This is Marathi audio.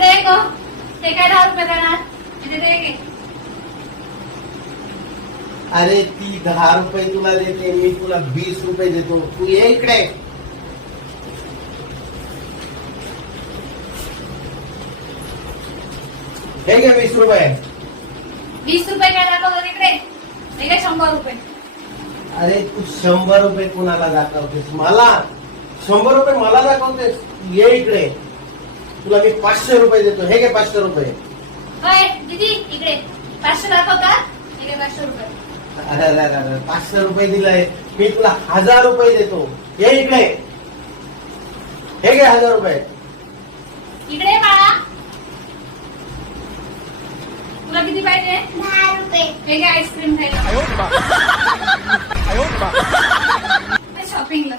इकडे ये गं. ते काय 10 रुपये देणार इथे ते घे. अरे ती 10 रुपये तुला देते, मी तुला 20 रुपये देतो. तू ये इकडे. हे घे 20 रुपये. 20 रुपये काय दाखवतो तिकडे. हे काय 100 रुपये. अरे तू 100 रुपये कुणाला दाखवतेस? मला 100 रुपये मला दाखवतेस? ये इकडे. तुला मी 500 रुपये देतो. हे घे 500 रुपये. होय दीदी इकडे 500 दाखव का. हे काय 500 रुपये. अरे अरे अरे 500 रुपये दिलाय, मी तुला 1000 रुपये देतो. ये इकडे. हे घे 1000 रुपये. इकडे बाळा. तुला किती पाहिजे. 10 रुपये. हे काय आईस्क्रीम खायला. शॉपिंगला